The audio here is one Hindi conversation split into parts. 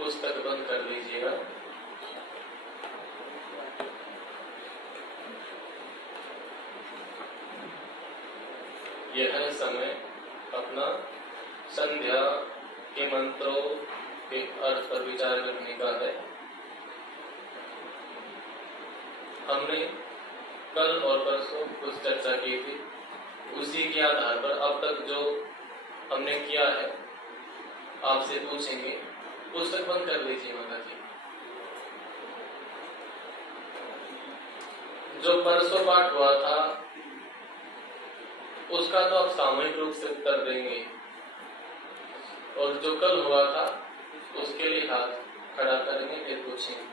पुस्तक बंद कर लीजिएगा। यह समय अपना संध्या के मंत्रों के अर्थ पर विचार करने का है। हमने कल और परसों कुछ चर्चा की थी, उसी के आधार पर अब तक जो हमने किया है आपसे पूछेंगे। पुस्तक बंद कर लीजिए माता जी। जो परसों पाठ हुआ था उसका तो आप सामूहिक रूप से उत्तर देंगे, और जो कल हुआ था उसके लिए हाथ खड़ा करेंगे, फिर पूछेंगे।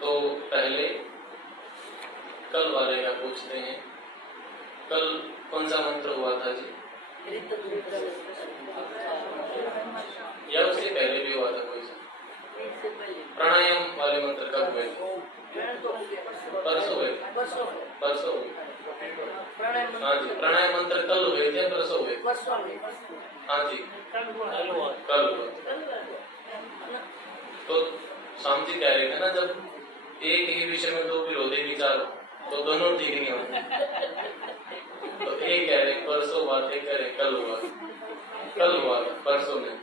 तो पहले कल वाले का पूछते हैं। कल कौन सा मंत्र हुआ था जी? या उससे पहले भी हुआ था कोई सा? प्राणायाम वाले मंत्र कब हुए थे? परसों हुए। परसों हुए। हाँ जी, प्राणायाम मंत्र कल हुए थे, परसों हुए? हाँ जी, कल हुआ। तो शाम जी कह रहे थे ना, जब एक ही विषय में दो विरोधी विचार तो दोनों ठीक नहीं होंगे। तो एक कह रहे परसों हुआ, एक कह रहे कल हुआ। कल हुआ, परसों नहीं।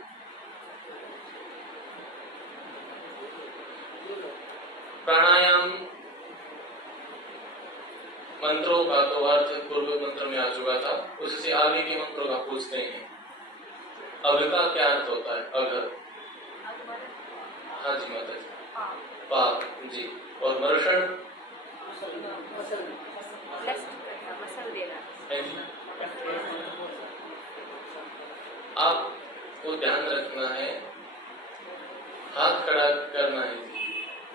प्राणायाम मंत्रों का तो अर्थ पूर्व मंत्र में आ चुका था, उससे आगे के मंत्रों का पूछते हैं। अघ का क्या अर्थ होता है? अघ? हाँ जी माता जी। पाप जी। और मर्षण? आपको ध्यान रखना है, हाथ खड़ा करना है,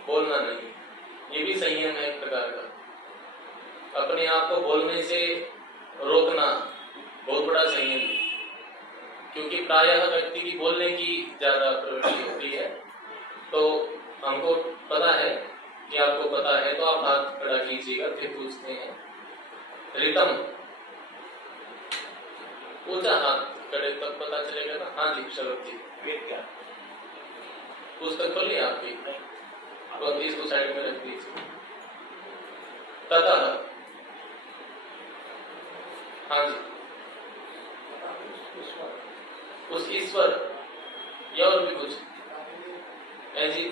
बोलना नहीं। ये भी संयम है एक प्रकार का। अपने आप को बोलने से रोकना बहुत बड़ा संयम है, क्योंकि प्रायः व्यक्ति की बोलने की ज्यादा प्रवृत्ति होती है। तो हमको पता है कि आपको पता है, तो आप हाथ खड़ा कीजिएगा, फिर पूछते हैं। रितम, ऊंचा हाथ खड़े तब पता चलेगा ना। हाँ जी शरद जी। वेद क्या? पुस्तक खोलिए आपकी, तो इसको साइड में रख दीजिए। ततः, हाँ जी, उस ईश्वर या और भी कुछ है जी?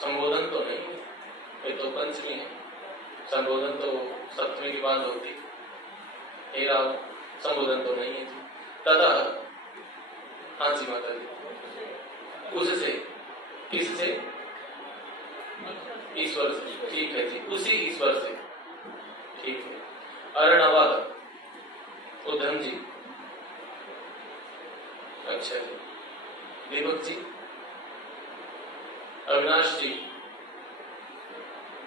संबोधन तो नहीं, ये तो पंचमी है। संबोधन तो सप्तमी की बात होती है। हे राम, संबोधन तो नहीं है जी। ततः, हाँ जी माता जी। उससे, किससे? ईश्वर से। ठीक है जी, उसी ईश्वर से। ठीक है। अर्णव, उद्धम जी। अच्छा जी। दीपक जी, अविनाश जी,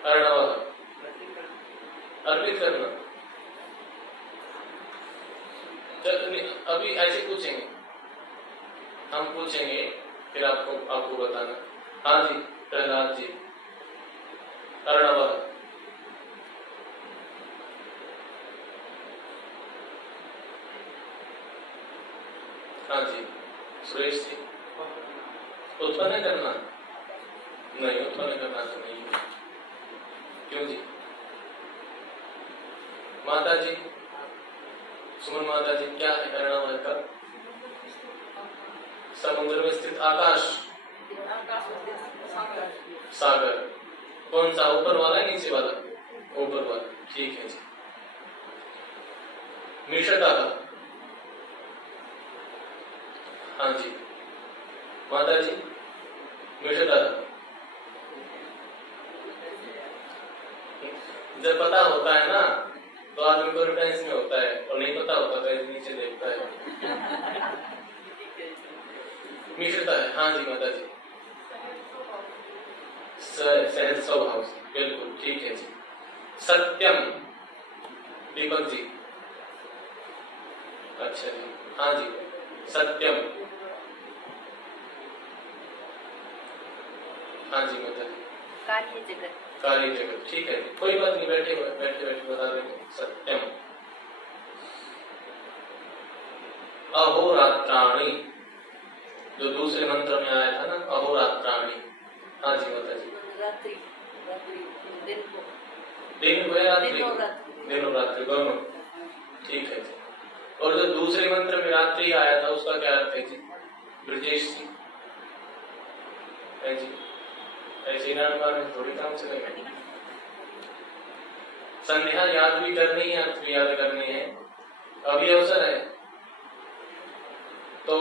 अर्णव, अर्पित करना। अभी ऐसे पूछेंगे, हम पूछेंगे, फिर आपको बताना। हाँ जी प्रहलाद जी, अर्णव, हाँ जी सुरेश जी। उत्पन्न करना नहीं, उत्पन्न करना तो नहीं। क्यों जी? माता जी, सुमन माता जी, क्या है अर्णव का? समुद्र में स्थित आकाश, सागर। कौन सा, ऊपर वाला है नीचे वाला? ऊपर वाला। ठीक है जी। मिषतः, हाँ जी माता जी, मिषतः। जब पता होता है ना तो आदमी को रिटेंस में होता है, और नहीं पता होता तो नीचे देखता है। मिषतः है, हाँ जी माता जी। सहज स्वभाव से, बिल्कुल ठीक है जी। सत्यम, दीपक जी। अच्छा जी, हाँ जी सत्यम। हाँ जी माता जी। कार्य जगत, कार्य जगत। ठीक है, कोई बात नहीं, बैठे बैठे बता देंगे। सत्यम। अहोरात्राणि, जो दूसरे मंत्र में आया था ना, अहोरात्राणि। हाँ जी माता जी। रात्रि दिन को या रात्रि? दिन और रात्रि दोनों, ठीक है जी। और जो दूसरे मंत्र में रात्रि आया था उसका क्या अर्थ है जी ब्रजेश जी? है जी, ऐसे ही थोड़ी काम चलेगा। संध्या याद भी करनी है, अर्थ भी याद करनी है, अभी अवसर है। तो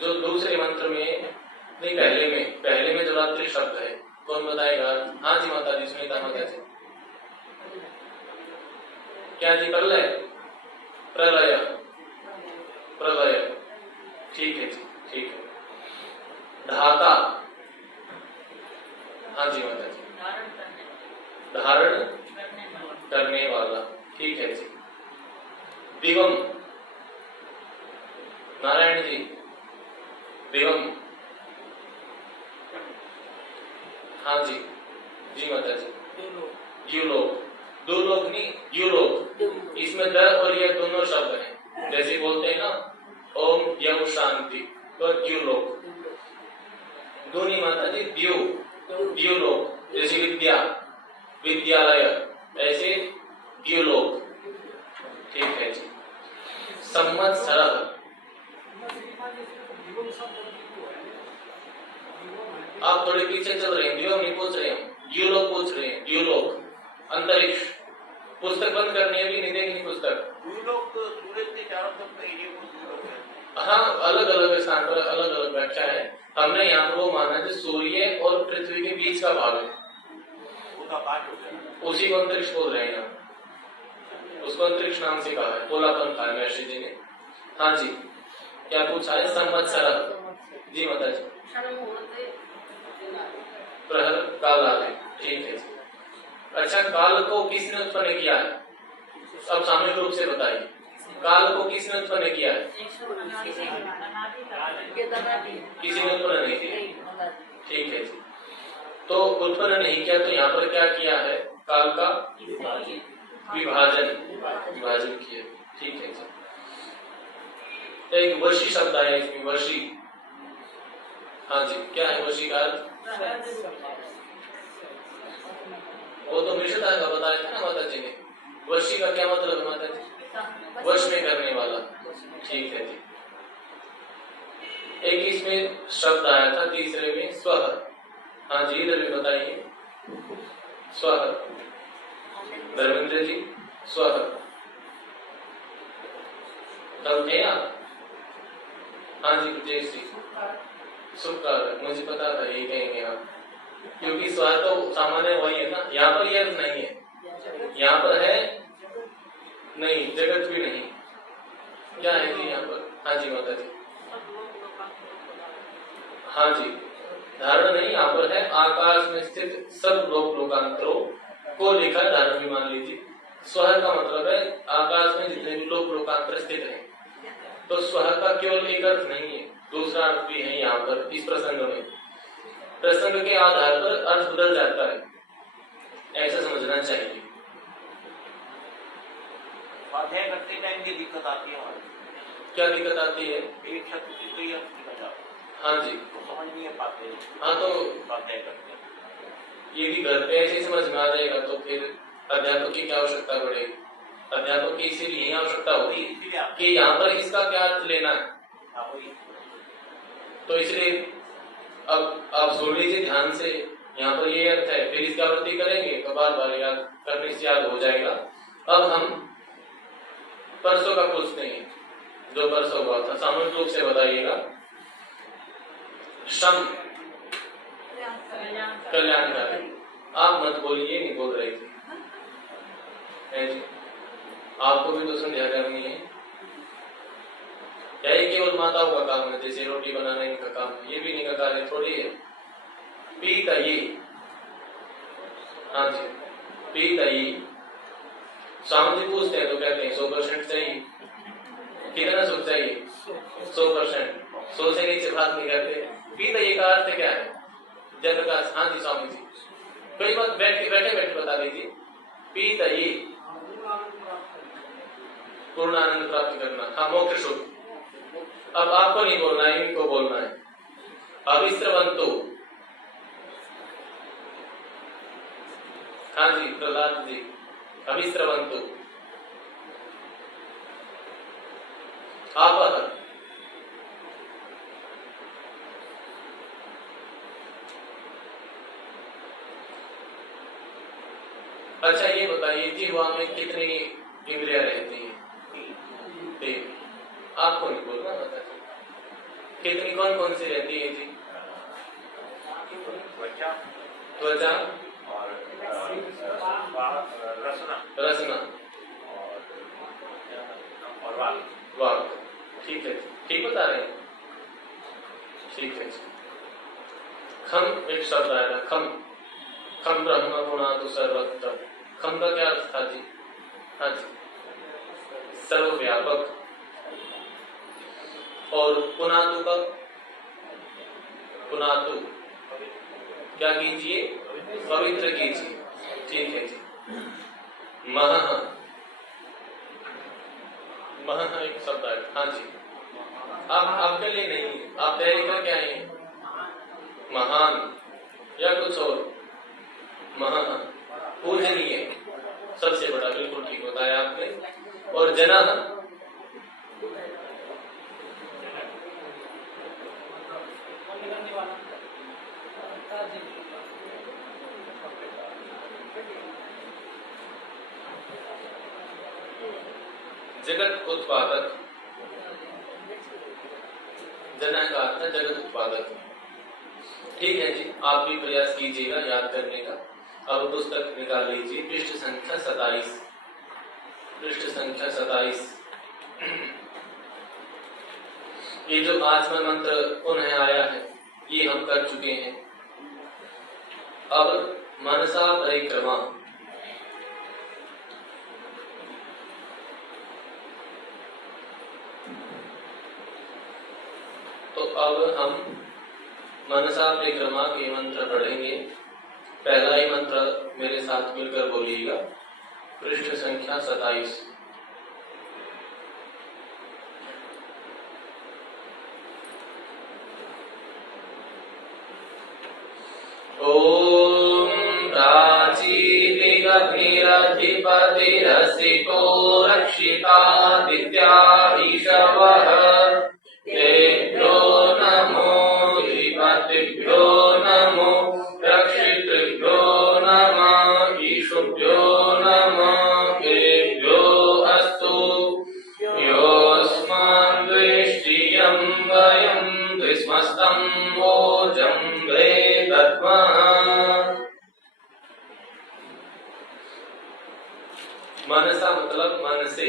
जो दूसरे मंत्र में नहीं, पहले में जो रात्रि शब्द है, कौन बताएगा? हाँ जी माता जी, सुनीता माता जी। क्या जी? प्रलय, प्रलय, प्रलय, ठीक है जी, ठीक है। धाता, हाँ जी माता जी। धारण करने वाला, ठीक है जी। दिवम, नारायण जी, दिवम, हाँ जी, जी माता जी। द्युलोक, दो लोग नहीं, द्युलोक। इसमें द और ये दोनों शब्द हैं, जैसे बोलते हैं ना ओम यम शांति, तो द्युलोक। दोनों माता जी, द्यु, द्युलोक, जैसे विद्या, विद्यालय, ऐसे द्युलोक, ठीक है जी। संवत्सरः, आप थोड़े पीछे चल रहे हैं, द्योम नहीं पूछ रहे हैं, द्युलोक पूछ रहे हैं। द्युलोक अंतरिक्ष, पुस्तक बंद करनी है, भी नहीं देखनी पुस्तक। द्युलोक तो सूरज के चारों तरफ का एरिया को द्युलोक है। हाँ, अलग अलग स्थान पर अलग अलग व्याख्या है। हमने यहाँ पर वो माना जो सूर्य और पृथ्वी के बीच का भाग है, उसी को अंतरिक्ष बोल रहे हैं हम, उसको अंतरिक्ष नाम से कहा है, पोलापन था महर्षि जी ने। हाँ जी, क्या पूछा है? संवत्सरः, जी माता जी। प्रहर काल आदि, ठीक है जी। अच्छा, काल को किसने उत्पन्न किया है? अब सामूहिक रूप से बताइए, काल को किसने उत्पन्न किया है? किसी ने उत्पन्न नहीं किया, ठीक है जी। तो उत्पन्न नहीं किया, तो यहाँ पर क्या किया है? काल का विभाजन किया, ठीक है जी। एक वशी शब्द है इसमें, वशी, हाँ जी, क्या है वशी का अर्थ? वो तो मिश्रता का बताया था ना माता जी ने। वशी का क्या मतलब है माता जी? वश में करने वाला, ठीक है जी। एक इसमें शब्द आया था तीसरे में, स्वह। हाँ जी, इधर भी बताइए, स्वह, धर्मेंद्र जी, स्वह तब थे आप? हाँ जी ब्रजेश जी, सुख, मुझे पता था ये कहेंगे आप, क्योंकि स्वर तो सामान्य वही है ना। यहाँ पर ये अर्थ नहीं है, यहाँ पर है नहीं, जगत भी नहीं, क्या है जी यहाँ पर? हाँ जी माता जी, हाँ जी, धारण नहीं, यहाँ पर है आकाश में स्थित सब लोक लोकांतरों को लिखा धारण भी मान लीजिए। स्वर का मतलब है आकाश में जितने भी लोक लोकांतर स्थित है, तो स्वर का केवल एक अर्थ नहीं है, दूसरा अर्थ भी है यहाँ पर। इस प्रसंग में प्रसंग के आधार पर अर्थ बदल जाता है, ऐसा समझना चाहिए। स्वाध्याय करते टाइम ये दिक्कत आती है हमारी। क्या दिक्कत आती है? एक शब्द से कई अर्थ निकल जाते हैं। हाँ जी, तो समझ नहीं पाते। हाँ, तो स्वाध्याय करते हैं, यदि घर पे ऐसे समझ में आ जाएगा तो फिर अध्यापक की क्या आवश्यकता पड़ेगी? अध्यापक की इसीलिए यही आवश्यकता होती है कि यहाँ पर इसका क्या अर्थ लेना है। तो इसलिए अब आप सुन लीजिए ध्यान से, यहाँ पर ये अर्थ है, फिर इसकी आवृत्ति करेंगे तो बार बार याद करने से याद हो जाएगा। अब हम परसों का पूछते हैं, जो परसों हुआ था, सामूहिक रूप से बताइएगा। श्रम कल्याणकारी, आप मत बोलिए, नहीं बोल रहे थे, आपको भी तो संध्या करनी है। यही केवल माताओं का काम है, जैसे रोटी बनाना इनका काम है, ये भी इनका कार्य थोड़ी है। पीतयी, हाँ जी, पीतयी। स्वामी जी पूछते हैं तो कहते हैं 100% चाहिए। कितना सुख चाहिए? 100%। 100 से नीचे बात नहीं करते। पीतयी का अर्थ क्या है? जय प्रकाश, हाँ जी स्वामी जी, कोई बात बैठे बैठे बता दीजिए। पीतयी, पूर्ण आनंद प्राप्त करना, हाँ, मोक्ष सुख, अब आपको नहीं बोलना है, इनको बोलना है। अविस्रवंतो। हाँ जी प्रहलाद जी, अविस्रवंतो। आपह। अच्छा ये बताइए जिह्वा में कितनी इंद्रियां रहती हैं? 3। आपको नहीं बोलना, बता कितनी, कौन कौन सी रहती है जी? त्वचा और रसना और वाक। ठीक है, ठीक बता रहे हैं, ठीक है। खम एक शब्द आया, खम। खम ब्रह्म पुनातु सर्वत्र। खम का क्या अर्थ था जी? हाँ जी, सर्वव्यापक। और पुनातु का, पुनातु क्या कीजिए? पवित्र कीजिए। ठीक है जी। मह, मह एक शब्द है। हाँ जी, आप आपके लिए नहीं, आप तैयारी करके आए हैं। महान या कुछ और? महा, पूजनीय, सबसे बड़ा, बिल्कुल ठीक बताया आपने। और जना, जगत उत्पादक। जना का अर्थ है जगत उत्पादक। ठीक है जी, आप भी प्रयास कीजिएगा याद करने का। अब पुस्तक निकाल लीजिए, पृष्ठ संख्या 27। पृष्ठ संख्या 27। ये जो आचमन मंत्र पुनः आया है, ये हम कर चुके हैं। अब मनसा परिक्रमा। तो अब हम मनसा परिक्रमा के मंत्र पढ़ेंगे। पहला ही मंत्र मेरे साथ मिलकर बोलिएगा, पृष्ठ संख्या 27। ओम प्राचीनिरधिपतिरसितो रक्षितादित्या ईशवः तेभ्यो नमो धिपतिभ्यो नमो रक्षितृभ्यो नमः ईशुभ्यो नमः तेभ्यो अस्तु योऽस्मान् द्वेष्टियं वयं द्विस्मस्तं भोजं वे दद्मः। मनसा मतलब मन से,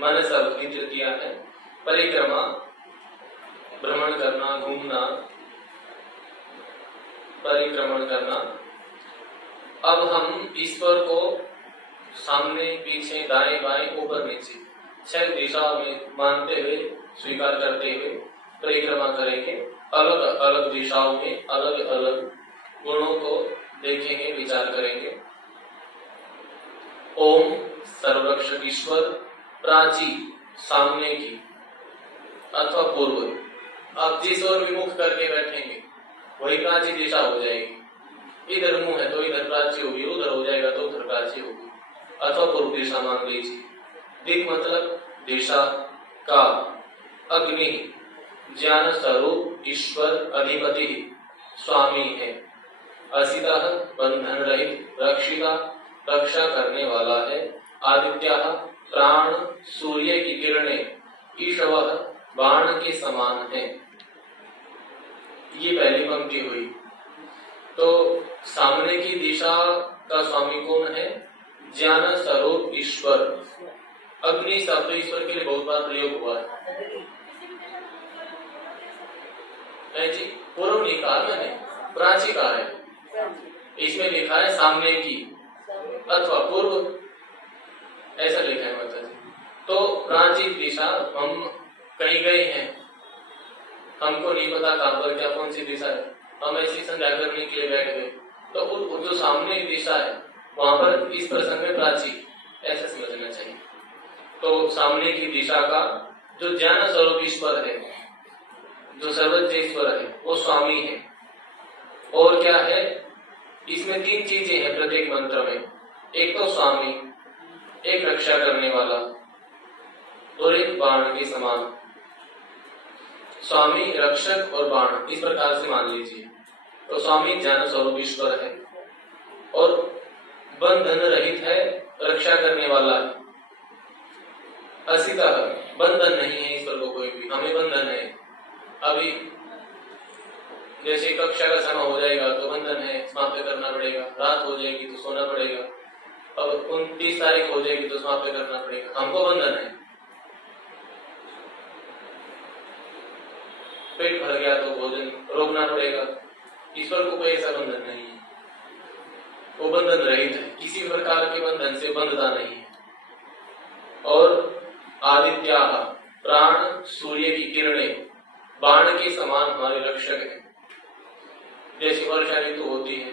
मन शब्द की तृतीया है। परिक्रमा भ्रमण करना, घूमना, परिक्रमण करना। अब हम ईश्वर को सामने, पीछे, दाएं बाएं, ऊपर नीचे 6 दिशाओं में मानते हुए, स्वीकार करते हुए परिक्रमा करेंगे। अलग अलग दिशाओं में अलग अलग गुणों को देखेंगे, विचार करेंगे। ओम सर्वरक्षक ईश्वर, प्राची सामने की अथवा पूर्व। आप जिस ओर विमुख करके बैठेंगे वही प्राची दिशा हो जाएगी। इधर मुंह है तो इधर प्राची होगी, उधर हो जाएगा तो उधर प्राची होगी, अथवा पूर्व दिशा मान लीजिए। दिक मतलब दिशा का। अग्नि ज्ञान स्वरूप ईश्वर अधिपति स्वामी है। असिता बंधन रहित, रक्षिता रक्षा करने वाला है। आदित्य प्राण सूर्य की किरणें, ईशवः बाण के समान है। ये पहली पंक्ति हुई। तो सामने की दिशा का स्वामी कौन है? ज्ञान स्वरूप ईश्वर। अग्नि शब्द ईश्वर के लिए बहुत बार प्रयोग हुआ है जी। पूर्व नहीं कहा मैंने, प्राची कहा है। इसमें लिखा है सामने की अथवा पूर्व, ऐसा लिखा है माता जी। तो प्राची दिशा, हम कहीं गए हैं, हमको नहीं पता कहां पर क्या कौन सी दिशा है, हम ऐसी संध्या करने के लिए बैठ गए, तो जो सामने की दिशा है वहां पर इस प्रसंग में प्राची, ऐसा समझना चाहिए। तो सामने की दिशा का जो ज्ञान स्वरूप ईश्वर है, जो सर्वज्ञ ईश्वर है, वो स्वामी है। और क्या है, इसमें तीन चीजें हैं प्रत्येक मंत्र में। एक तो स्वामी, एक रक्षा करने वाला और एक बाण के समान। स्वामी, रक्षक और बाण, इस प्रकार से मान लीजिए। तो स्वामी ज्ञान स्वरूप ईश्वर है और बंधन रहित है, रक्षा करने वाला है। असिता, बंधन नहीं है ईश्वर को कोई भी, हमें बंधन है। अभी जैसे कक्षा का समय हो जाएगा तो बंधन है, समाप्त करना पड़ेगा। रात हो जाएगी तो सोना पड़ेगा। अब 29 तारीख हो जाएगी तो समाप्त करना पड़ेगा, हमको बंधन है। पेट भर गया तो भोजन रोकना पड़ेगा। ईश्वर को कोई ऐसा बंधन नहीं है, वो बंधन रहित है, किसी प्रकार के बंधन से बंधता नहीं है। और आदित्याः, प्राण सूर्य की किरणें बाण के समान हमारे रक्षक है। जैसे वर्षा ऋतु होती है,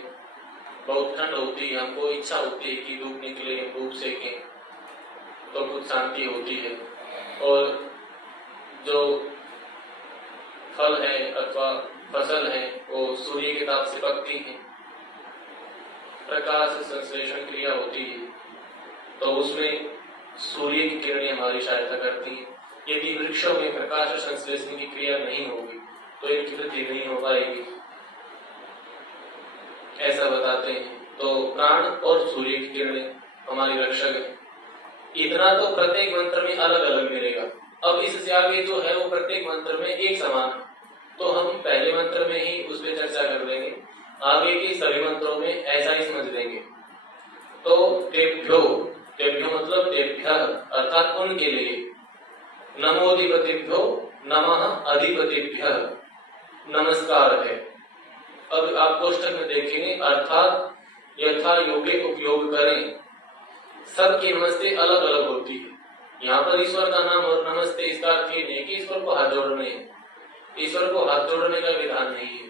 बहुत ठंड होती है, हमको इच्छा होती है कि धूप निकले, धूप सेके तो कुछ शांति होती है। और जो फल है अथवा फसल है वो सूर्य के ताप से पकती है, प्रकाश संश्लेषण क्रिया होती है, तो उसमें सूर्य की किरणें हमारी सहायता करती है। यदि वृक्षों में प्रकाश संश्लेषण की क्रिया नहीं होगी तो इनकी वृद्धि नहीं हो पाएगी, ऐसा बताते हैं। तो प्राण और सूर्य की किरणें हमारी रक्षक है। इतना तो प्रत्येक मंत्र में अलग अलग मिलेगा। अब इससे आगे जो है वो प्रत्येक मंत्र में एक समान है, तो हम पहले मंत्र में ही उस पर चर्चा कर लेंगे, आगे के सभी मंत्रों में ऐसा ही समझ लेंगे। तो तेभ्यो, तेभ्यो मतलब तेभ्यः अर्थात उनके लिए। नमोधिपतिभ्यो नमः अधिपतिभ्यः, नमस्कार है। अब आप कोष्ठक में देखेंगे, अर्थात यथा योग्य उपयोग करें। सबकी नमस्ते अलग अलग होती है। यहाँ पर ईश्वर का नाम और नमस्ते इसका अर्थ ये नहीं कि ईश्वर को हाथ जोड़ने है, ईश्वर को हाथ जोड़ने का विधान नहीं है।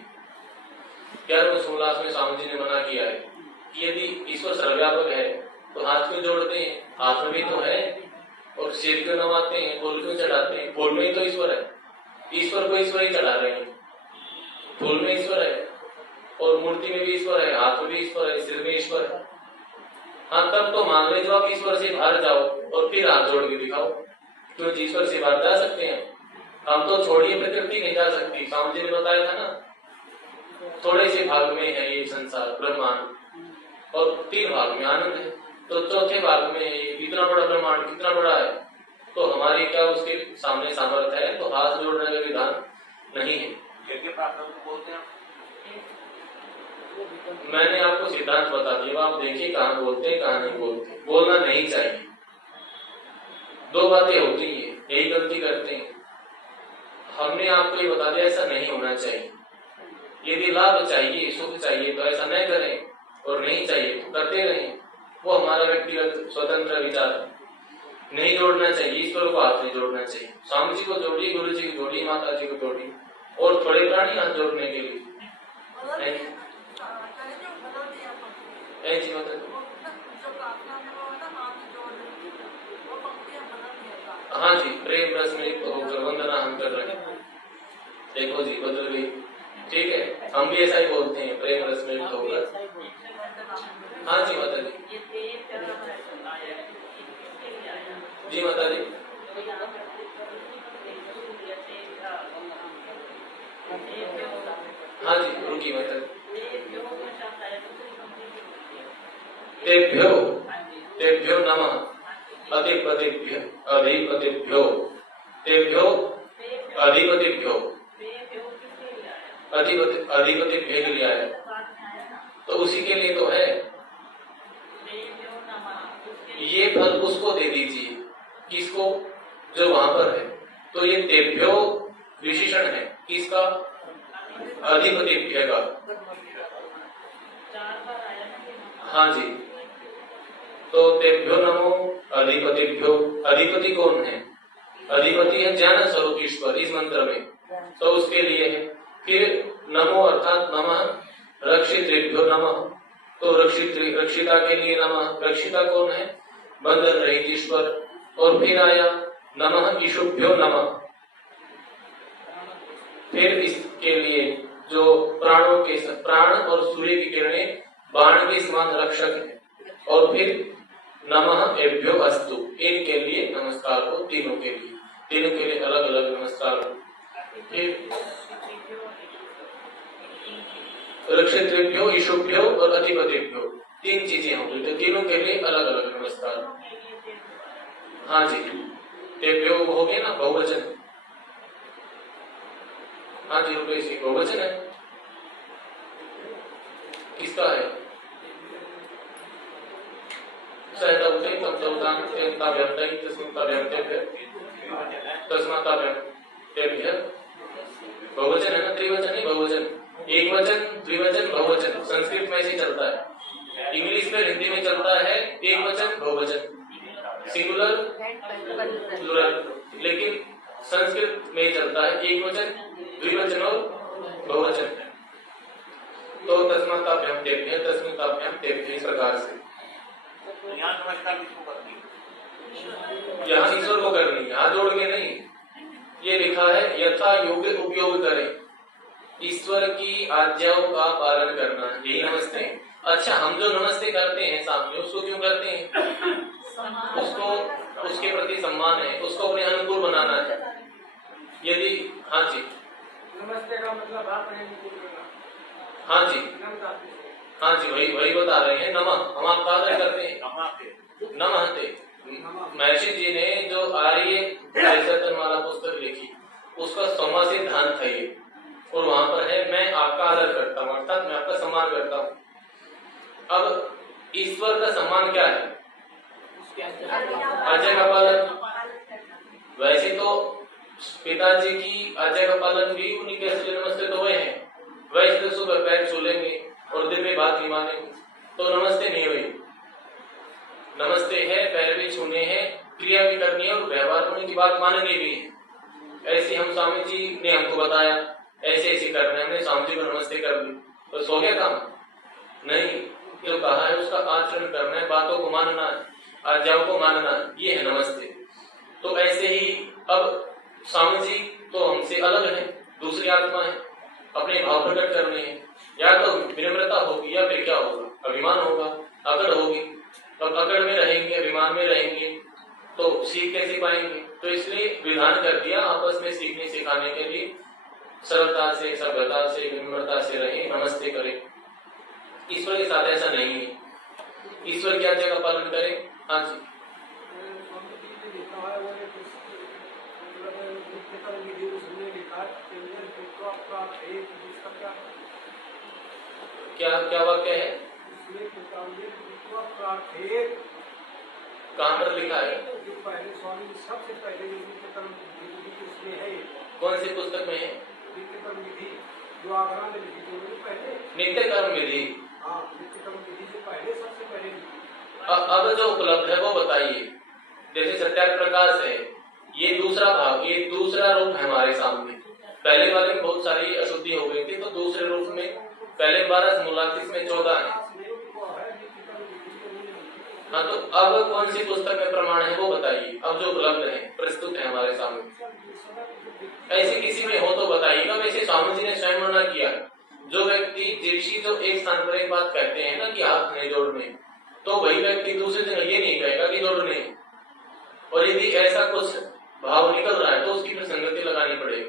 11वें सोमनाथ में स्वामी जी ने मना किया है कि यदि ईश्वर सर्वव्यापक है तो हाथ क्यों जोड़ते हैं, हाथ में भी तो है, और सिर क्यों नवाते हैं, फूल क्यों चढ़ाते हैं, फूल में ही तो ईश्वर है। ईश्वर को ईश्वर ही चढ़ा रहे हैं, फूल में ईश्वर है और मूर्ति में भी ईश्वर है, हाथ में भी ईश्वर है, सिर में ईश्वर है। हाँ, तब तो मान ले जो आप ईश्वर से बाहर जाओ और फिर हाथ जोड़ के दिखाओ, क्यों ईश्वर से बाहर जा सकते हैं। हम तो छोड़िए प्रकृति नहीं जा सकती, स्वामी जी ने बताया था ना, थोड़े से भाग में है ये संसार ब्रह्मांड और 3 भाग में आनंद है, तो चौथे भाग में इतना बड़ा ब्रह्मांड कितना बड़ा है, तो हमारी क्या उसके सामने सामर्थ्य है, तो हाथ जोड़ने का विधान नहीं है। बोलते हैं, मैंने आपको सिद्धांत बता दिया, आप देखिए कहाँ बोलते हैं कहाँ नहीं बोलते। बोलना नहीं चाहिए, 2 बातें होती है, यही गलती करते हैं। हमने आपको ये बता दिया ऐसा नहीं होना चाहिए। यदि लाभ चाहिए, सुख चाहिए तो ऐसा नहीं करें, और नहीं चाहिए तो करते रहें, वो हमारा व्यक्तिगत स्वतंत्र विचार है। नहीं जोड़ना चाहिए, ईश्वर को हाथ नहीं जोड़ना चाहिए। स्वामी जी को जोड़िए, गुरु जी को जोड़िए, माता जी को जोड़िए, और थोड़े प्राणी हाथ जोड़ने के लिए ऐसी मतलब। हाँ जी, प्रेम रस में तो होकर वंदना हम कर रहे हैं। देखो जी बदल गई, ठीक है, हम भी ऐसा ही बोलते हैं, प्रेम रस में तो होकर। हाँ जी माता जी, जी माता जी, हाँ जी रुकी माता जी। तेभ्यो, तेभ्यो नमः अधिपतिभ्यो, अधिपतिभ्यो, तेभ्यो अधिपतिभ्यो, अधिपतिभ्यो के लिए आया, तो उसी के लिए तो है। ये फल उसको दे दीजिए, किसको, जो वहां पर है। तो ये तेभ्यो विशेषण है किसका, अधिपतिभ्य का। हाँ जी, तो तेभ्यो नमो अधिपतिभ्यो, अधिपति कौन है, अधिपति है ज्ञान स्वरूप ईश्वर इस मंत्र में, तो उसके लिए है। फिर नमो अर्थात नमः रक्षितृभ्यो नमः, तो रक्षिता के लिए नमः। रक्षिता कौन है, बंधन रहित ईश्वर। और फिर आया नमः ईशुभ्यो नमः। फिर इसके लिए जो प्राणों के प्राण और सूर्य की किरणें बाण के समान रक्षक है। और फिर नमः एभ्यो अस्तु, इनके लिए नमस्कार हो, तीनों के लिए अलग अलग नमस्कार हो। फिर रक्षित्रेभ्यो ईशुभ्यो और अधिपतिभ्यो, तीन चीजें होंगी, तो तीनों के लिए अलग अलग नमस्कार। हाँ जी, तेभ्यो हो गए ना बहुवचन। हाँ जी रुपये से बहुवचन है, किसका है? बहुवचन है ना, त्रिवचन नहीं बहुवचन। एक वचन, द्विवचन, बहुवचन संस्कृत में ऐसे चलता है। इंग्लिश में, हिंदी में चलता है एक वचन बहुवचन, सिंगुलर प्लूरल, लेकिन संस्कृत में चलता है एक वचन, द्विवचन और बहुवचन। तो तस्माताभ्याम तेभ्यः, तस्मिताभ्याम तेभ्यः, इस प्रकार से। यहाँ नमस्कार किसको करनी है? यहाँ ईश्वर को करनी है, हाथ जोड़ के नहीं। ये लिखा है यथा योग्य उपयोग करें, ईश्वर की आज्ञाओं का पालन करना, यही नमस्ते। अच्छा, हम जो नमस्ते करते हैं सामने, उसको क्यों करते हैं? उसको, उसके प्रति सम्मान है, उसको अपने अनुकूल बनाना है। यदि हाँ जी, नमस्ते का मतलब हाँ जी, हाँ जी, वही बता रहे हैं। नमः, हम आपका आदर करते हैं, नमस्ते। महर्षि जी ने जो आर्य माला पुस्तक लिखी, उसका 100वां सिद्धांत था ये, और वहां पर है मैं आपका आदर करता हूँ, अर्थात मैं आपका सम्मान करता हूँ। अब ईश्वर का सम्मान क्या है? आज्ञा का पालन। वैसे तो पिताजी की आज्ञा का पालन भी उन्हीं के असली नमस्ते तो वह है। वैसे तो सुबह पैर छूलेंगे और दिन में बात नहीं मानेंगे, तो नमस्ते नहीं हुई। नमस्ते है, पैर भी छूने हैं, क्रिया भी करनी है और व्यवहार होने की बात माननी भी है। ऐसे हम स्वामी जी ने हमको बताया ऐसे ऐसे करना है, हमने स्वामी जी को नमस्ते कर दी, तो सो गया काम? नहीं, जो कहा है उसका आचरण करना है, बातों को मानना है, आज्ञाओं को मानना है, ये है नमस्ते। तो ऐसे ही अब स्वामी जी तो हमसे अलग है, दूसरी आत्मा है, अपने भाव प्रकट करने हैं। या तो विनम्रता होगी या फिर क्या होगा? अभिमान होगा, अकड़ होगी। अब अकड़ में रहेंगे, अभिमान में रहेंगे तो सीख कैसे पाएंगे? तो इसलिए विधान कर दिया आपस में सीखने सिखाने के लिए, सरलता से, सभ्यता से, विनम्रता से रहे, नमस्ते करें। ईश्वर के साथ ऐसा नहीं है, ईश्वर की आज्ञा का पालन करें। हाँ जी, क्या वाक्य है? कहाँ पर लिखा है? सबसे पहले कौन सी पुस्तक में है? जो आगरा में लिखी थी पहले, नित्य कर्म विधि। हाँ, नित्य कर्म विधि से पहले, सबसे पहले। अब जो उपलब्ध है वो बताइए। जैसे सत्याग्रह प्रकाश है, ये दूसरा भाग, ये दूसरा रूप है हमारे सामने। पहले वाले में बहुत सारी अशुद्धि हो गई थी, तो दूसरे रूप में पहले 12 मूलार्थ, इसमें 14 है। हाँ, तो अब कौन सी पुस्तक में प्रमाण है वो बताइए। अब जो उपलब्ध है, प्रस्तुत है हमारे सामने, ऐसे किसी में हो तो बताइएगा। वैसे स्वामी जी ने स्वयं मना किया, जो व्यक्ति ऋषि जो एक स्थान पर एक बात कहते हैं ना कि हाथ नहीं जोड़ने, तो वही व्यक्ति दूसरे दिन ये नहीं कहेगा कि जोड़ने। और यदि ऐसा कुछ भाव निकल रहा है तो उसकी फिर संगति लगानी पड़ेगी,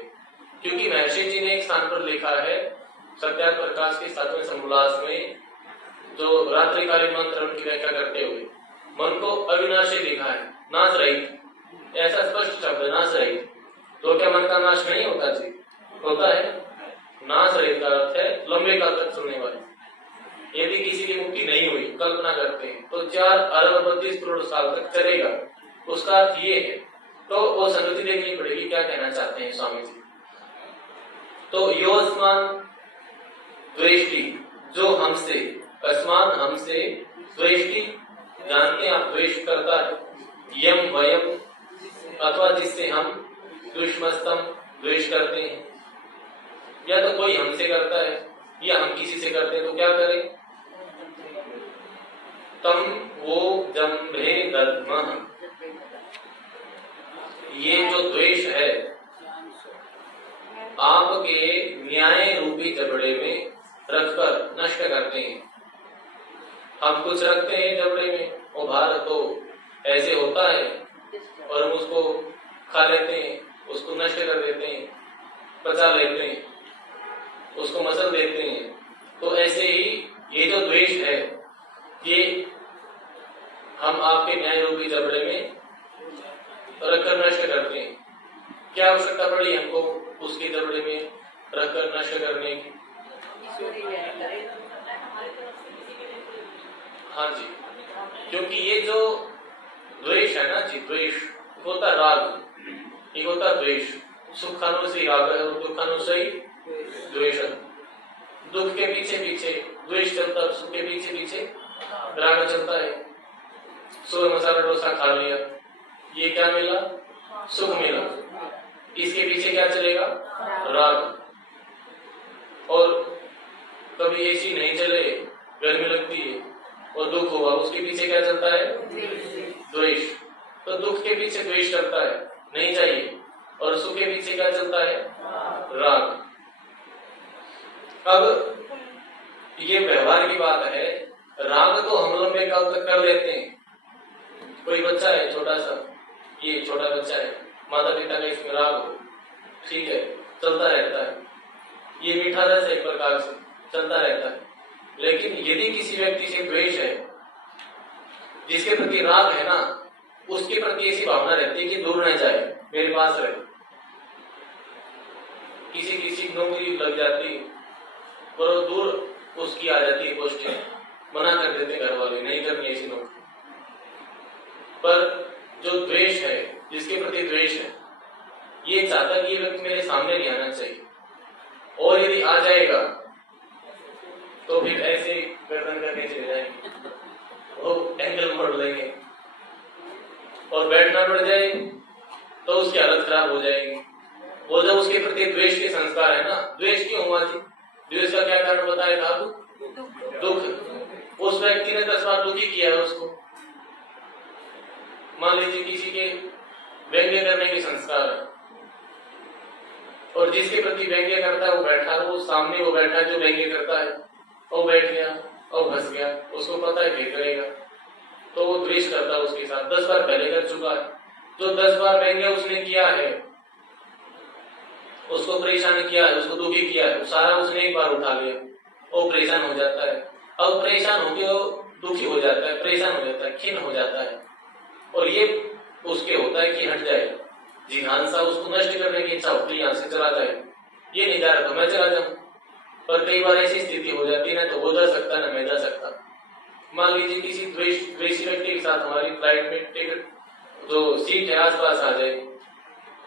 क्योंकि महर्षि जी ने एक स्थान पर लिखा है सत्याग्रह प्रकाश के 7वें समोल्लास में, जो रात्रिकालीन मंत्र की व्याख्या करते हुए, मन को अविनाशी लिखा है, नाश रहित, ऐसा स्पष्ट शब्द, नाश रहित। तो क्या मन का नाश नहीं होता जी? होता है। नाश रहित का अर्थ है लंबे काल तक चलने वाली। यदि किसी की मुक्ति नहीं हुई, कल्पना करते हैं, तो 4 अरब 32 करोड़ साल तक चलेगा, उसका अर्थ ये है। तो वो संगति देखनी पड़ेगी, क्या कहना चाहते हैं स्वामी जी। तो योस्मान द्वेष्टि, जो हमसे, अस्मान हमसे, द्वेष्टि जानते हैं आप, द्वेष करता है, यम वयम, अथवा जिससे हम, दुष्मस्तम द्वेष करते हैं, या तो कोई हमसे करता है या हम किसी से करते हैं, तो क्या करें? तम वो जम्भे दद्मः, ये जो द्वेष है आपके न्याय रूपी जबड़े में रखकर नष्ट करते हैं। हम कुछ रखते हैं जबड़े में और बाहर तो ऐसे होता है और हम उसको खा लेते हैं, उसको नष्ट कर देते हैं, पचा लेते हैं, उसको मसल देते हैं। तो ऐसे ही ये जो द्वेष है ये हम आपके न्याय रूपी जबड़े में रखकर नष्ट करते हैं। क्या आवश्यकता पड़ी हमको उसके जबड़े में रखकर नष्ट करने की? हाँ जी, क्योंकि ये जो द्वेष है ना जी, द्वेष होता राग, एक होता द्वेष। सुखानुसारी राग है और दुखानुसारी द्वेष। दुख के पीछे पीछे द्वेष चलता है, सुख के पीछे पीछे राग चलता है। सुबह मसाला डोसा खा लिया, ये क्या मिला? सुख मिला। इसके पीछे क्या चलेगा? राग। और कभी एसी नहीं चले, गर्मी लगती है और दुख हुआ, उसके पीछे क्या चलता है? द्वेष। तो दुख के पीछे द्वेष चलता है, नहीं चाहिए। और सुख के पीछे क्या चलता है? राग। अब ये व्यवहार की बात है। राग तो हम लोग में कर लेते हैं। कोई बच्चा है छोटा सा, ये छोटा बच्चा है, माता पिता का इसमें राग हो, ठीक है, चलता रहता है। ये मीठा रस एक प्रकार से चलता रहता है। लेकिन यदि किसी व्यक्ति से द्वेष है, जिसके प्रति राग है ना, उसके प्रति ऐसी भावना रहती है कि दूर न जाए, मेरे पास रहे। किसी किसी नौकरी लग जाती और दूर उसकी आ जाती है पोस्टिंग, मना कर देते घर वाले, नहीं करनी ऐसी नौकरी। पर जो द्वेष है, जिसके प्रति द्वेष है, ये चाहता कि ये व्यक्ति मेरे सामने नहीं आना चाहिए, और यदि आ जाएगा तो फिर ऐसे गर्दन करके चले जाएंगे, वो एंगल मोड़ लेंगे और बैठना पड़ जाए तो उसकी हालत खराब हो जाएगी। वो जब उसके प्रति द्वेष के संस्कार है ना, द्वेष क्यों हुआ जी? द्वेष का क्या कारण बताया था? दुख। उस व्यक्ति ने 10 बार दुखी किया है उसको। मान लीजिए किसी के व्यंग्य करने के संस्कार है, और जिसके प्रति व्यंग्य करता है वो बैठा, वो सामने वो बैठा जो व्यंग्य करता है, वो बैठ गया और फंस गया, उसको पता है फिर करेगा, तो वो द्वेष करता है उसके साथ। 10 बार पहले कर चुका है। जो 10 बार व्यंग्य उसने किया है, उसको परेशान किया है, उसको दुखी किया है, सारा उसने एक बार उठा लिया, वो परेशान हो जाता है। अब परेशान होकर वो दुखी हो जाता है, परेशान हो जाता है, खिन्न हो जाता है, और ये उसके होता है कि हट जाए, जिज्ञासा उसको नष्ट करने की इच्छा होती है, यहाँ से चला जाए, ये नहीं जा रहा तो मैं चला जाऊं। पर कई बार ऐसी स्थिति हो जाती है ना, तो वो जा सकता ना मैं जा सकता। मान लीजिए किसी द्वेषी व्यक्ति के साथ हमारी फ्लाइट में टिकट जो सीट है आसपास आ जाए,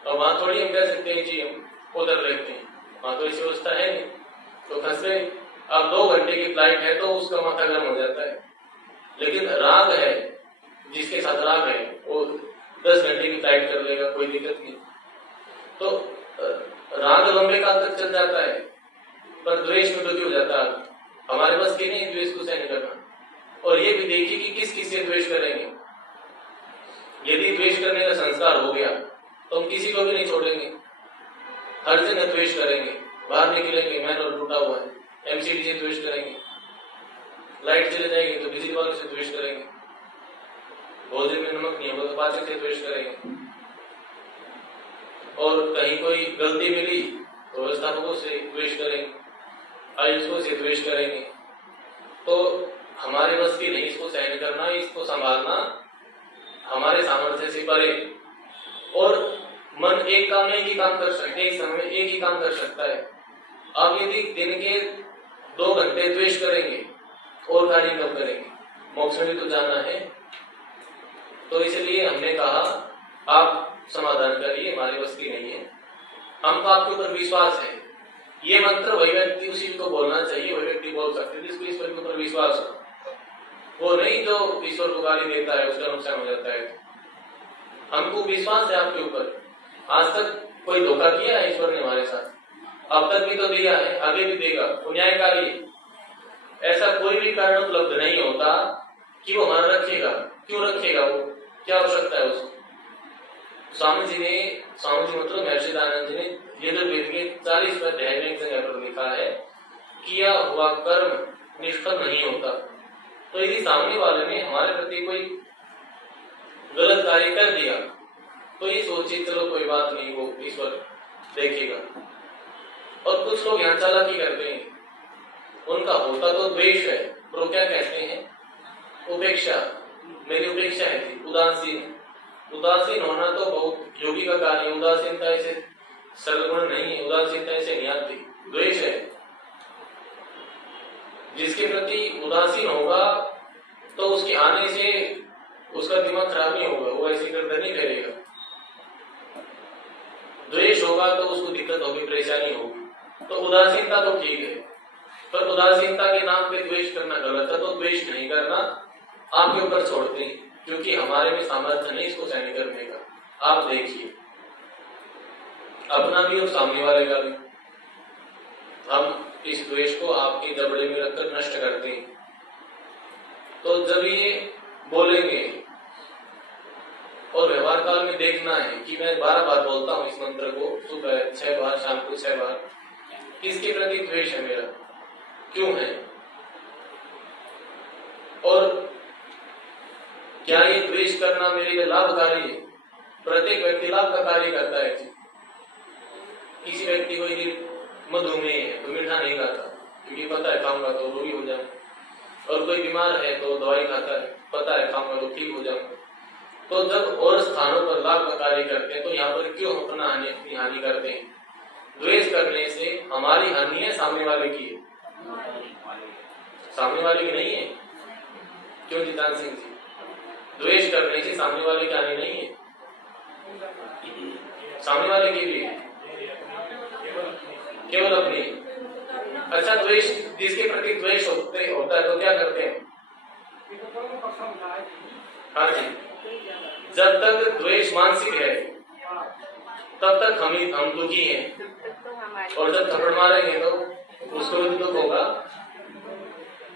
और वहां थोड़ी हम कह सकते हैं जी हम उधर रहते हैं, वहां तो ऐसी व्यवस्था है नहीं, तो फंस गए। अब 2 घंटे की फ्लाइट है तो उसका माथा गर्म हो जाता है। लेकिन राग है, जिसके साथ राग है वो 10 घंटे की फ्लाइट कर लेगा, कोई दिक्कत नहीं। तो राग लंबे काल तक चल जाता है, पर द्वेष में दुखी हो जाता है। हमारे पास की नहीं द्वेष को सहन करना। और ये भी देखिए कि किस किस से द्वेष करेंगे। यदि द्वेष करने का संस्कार हो गया तो हम किसी को भी नहीं छोड़ेंगे, हर जगह द्वेष करेंगे। बाहर निकलेंगे, मैन टूटा हुआ है, एमसीडी से द्वेष करेंगे, लाइट चले जाएगी तो बिजली वालों से द्वेष करेंगे, भोजन में नमक नहीं होगा तो पाचक से द्वेष करेंगे, और कहीं कोई गलती मिली तो व्यवस्थापकों से द्वेष करेंगे, आयुषों से द्वेष करेंगे। तो हमारे बस की नहीं इसको सहन करना, इसको संभालना हमारे सामर्थ्य से परे। और मन एक काम नहीं, एक ही काम कर सकते, एक समय एक ही काम कर सकता है। अब यदि दिन के 2 घंटे द्वेष करेंगे और कार्य कब करेंगे? मोक्ष में भी तो जाना है। तो इसलिए हमने कहा आप समाधान करिए, हमारे बस की नहीं है, हमको आपके ऊपर विश्वास है। ये मंत्र वही व्यक्ति उसी को बोलना चाहिए, वही व्यक्ति बोल सकते हैं जिसको ईश्वर के ऊपर विश्वास हो, वो नहीं जो ईश्वर को गाली देता है उसका नुकसान हो जाता है। हमको विश्वास है आपके ऊपर। आज तक कोई धोखा किया है ईश्वर ने हमारे साथ? अब तक भी तो दिया है, आगे भी देगा, वो न्यायकारी। ऐसा कोई भी कारण उपलब्ध नहीं होता कि वो हमारा रखेगा। क्यों रखेगा? वो क्या आवश्यकता है उसको? स्वामी जी मतलब महर्षि दयानंद जी ने यजुर्वेद के 40 अध्याय में एक जगह पर लिखा है, किया हुआ कर्म निष्फल नहीं होता। तो यदि सामने वाले ने हमारे प्रति कोई गलत कार्य कर दिया तो ये सोचिए चलो कोई बात नहीं, वो ईश्वर देखेगा। और कुछ लोग यहाँ चालाकी करते हैं, उनका होता तो द्वेष है, पर वो क्या कहते हैं, उपेक्षा, मेरी उपेक्षा है, उदासीन होना तो बहुत योगी का कार्य। उदासीनता ऐसे सरल गुण नहीं है, उदासीनता ऐसे नहीं आती, द्वेष है। जिसके प्रति उदासीन होगा तो उसके आने से उसका दिमाग खराब नहीं होगा, वो ऐसी गर्दन नहीं करेगा। द्वेष होगा तो उसको दिक्कत होगी, परेशानी होगी। तो उदासीनता तो ठीक है, पर उदासीनता के नाम पे द्वेष करना गलत है। तो द्वेष नहीं करना, आपके ऊपर छोड़ते हैं, क्योंकि हमारे में सामर्थ्य नहीं इसको सहन करने का। आप देखिए अपना भी और सामने वाले का भी, हम इस द्वेष को आपके जबड़े में रखकर नष्ट करते हैं। तो जब ये बोलेंगे और व्यवहार काल में देखना है कि मैं 12 बार बोलता हूं इस मंत्र को, सुबह 6 बार, शाम को 6 बार, किसके प्रति द्वेष है मेरा, क्यों है, और क्या ये द्वेष करना मेरे लिए लाभकारी है। प्रत्येक व्यक्ति लाभ का कार्य करता है। किसी व्यक्ति को यदि मधुमेह है तो मीठा नहीं खाता, क्योंकि पता है खाऊंगा तो रोगी हो जाऊंगा, और कोई बीमार है तो दवाई खाता है, पता है खाऊंगा तो ठीक हो जाऊंगा। तो जब और स्थानों पर लाभ का कार्य करते हैं तो यहाँ पर क्यों अपनी हानि करते हैं। द्वेष करने से हमारी हानि है, सामने वाले की है, सामने वाले की नहीं है। क्यों जितान सिंह जी, द्वेष करने से सामने वाले की हानि नहीं है, सामने वाले की भी है, केवल अपनी। अच्छा, द्वेष, जिसके प्रति द्वेष होता है तो क्या करते हैं। हाँ जी, जब तक द्वेष मानसिक है तब तक हम दुखी हैं, और जब थप्पड़ मारेंगे तो उसको भी दुख होगा।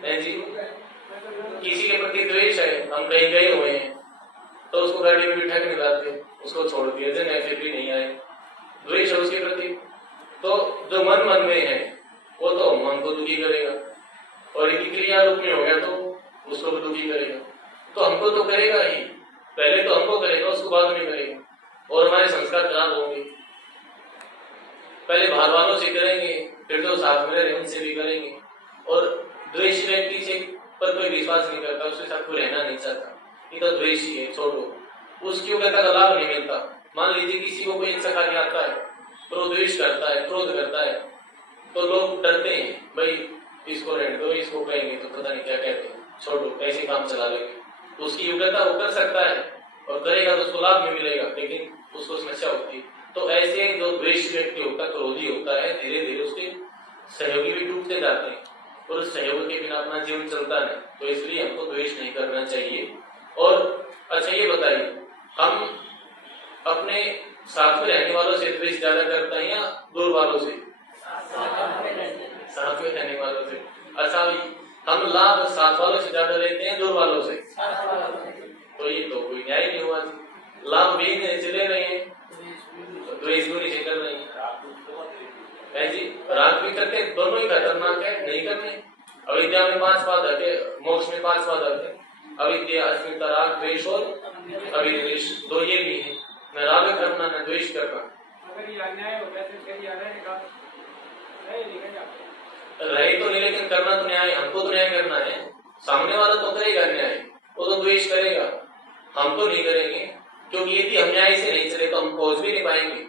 नहीं जी, किसी के प्रति द्वेष है, हम कहीं गए हुए हैं तो उसको गाड़ी में बिठा के निकालते, उसको छोड़ दिया, जन फिर भी नहीं आए, द्वेष है उसके प्रति। तो जो मन में है वो तो मन को दुखी करेगा, और यदि क्रिया रूप में हो गया तो उसको भी दुखी करेगा। तो हमको तो करेगा ही, पहले तो हमको करेगा, उसको बाद में करेगा, और हमारे संस्कार खराब होंगे। पहले बाहर वालों से करेंगे, फिर जो साथ में रहे उनसे भी करेंगे। और द्वेषी व्यक्ति से पर कोई विश्वास नहीं करता, उसके साथ कोई रहना नहीं चाहता, ये तो द्वेषी है, छोड़ो, उसकी योग्यता का लाभ नहीं मिलता। मान लीजिए किसी को कोई अच्छा कार्य आता है तो वो द्वेष करता है, क्रोध करता है, तो लोग डरते हैं, भाई इसको रहने दो, इसको कहेंगे तो पता नहीं क्या कहते हैं, छोड़ो, ऐसे काम चला लेंगे। उसकी योग्यता वो कर सकता है और करेगा तो उसको लाभ भी मिलेगा, लेकिन उसको समस्या होती है। तो ऐसे जो द्वेष व्यक्ति होता है, क्रोधी होता है, धीरे धीरे उसके सहयोगी भी टूटते जाते हैं, और उस सहयोग के बिना अपना जीवन चलता नहीं। तो इसलिए हमको द्वेष नहीं करना चाहिए। और अच्छा ये बताइए, हम अपने साथ में रहने वालों से द्वेष ज्यादा करते हैं या दूर वालों से? साथ में रहने वालों से। अच्छा, हम लाभ साथ वालों से ज्यादा लेते हैं दूर वालों से? तो ये तो कोई न्याय नहीं हुआ। लाभ भी चले रहे हैं, द्वेष भी नहीं कर रहे हैं जी, राग भी करते, दोनों ही खतरनाक है, नहीं करने। अविद्या में 5 बाधक है, मोक्ष में 5 बाधक है, अविद्या, अस्मिता, राग, द्वेष और अभिनिवेश, दो ये भी है, न राग करना न द्वेष करना। अगर ये अन्याय हो गया तो क्या रहेगा? रहे तो नहीं, लेकिन करना तो न्याय, हमको तो न्याय करना है। सामने वाला तो करेगा न्याय, वो तो द्वेष करेगा, हम तो नहीं करेंगे, क्योंकि यदि हम न्याय से नहीं चले तो हम पहुंच भी नहीं पाएंगे।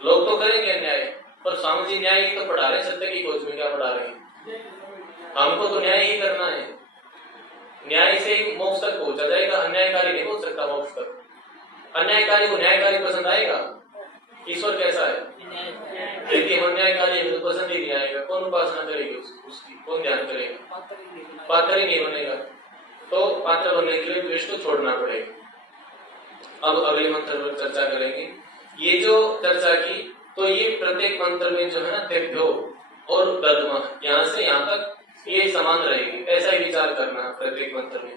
लोग तो करेंगे अन्याय, पर स्वामी जी न्याय ही तो पढ़ा रहे, सत्य की खोज में क्या पढ़ा रहे हैं। हमको तो न्याय ही करना है, न्याय से मोक्ष तक पहुंचा जाएगा, अन्यायकारी नहीं पहुंच सकता मोक्ष तक। अन्यायकारी को न्यायकारी पसंद आएगा? ईश्वर कैसा है? यदि हम अन्यायकारी है तो पसंद ही नहीं आएगा, कौन उपासना करेगी उसकी, कौन ध्यान करेगा? पात्र ही नहीं बनेगा। तो पात्र बनने के लिए द्वेष को छोड़ना पड़ेगा। अब अगले मंत्र पर चर्चा करेंगे। ये जो चर्चा की, तो ये प्रत्येक मंत्र में जो है ना, तेभ्यो और दद्म, यहाँ से यहाँ तक ये समान रहेगी, ऐसा ही विचार करना प्रत्येक मंत्र में।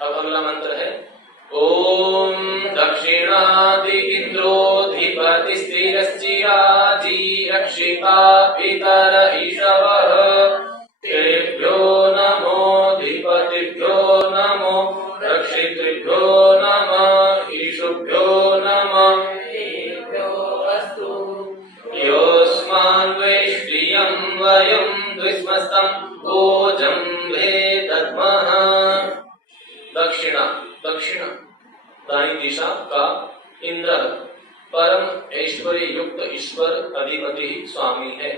अब अगला मंत्र है ओम दक्षिणादि इंद्रोधिपतिस्थिरश्चिराजी रक्षिता पितर ईशवः तेभ्यो नमोधिपतिभ्यो नमो रक्षितृभ्यो नमः ईशुभ्यो नमः योऽस्मान् वैष्णियं वयं द्विस्मस्तं भोजं भे दद्मः। दक्षिणा दक्षिण दाहिनी दिशा का इंद्र परम ऐश्वर्य युक्त ईश्वर अधिपति स्वामी है।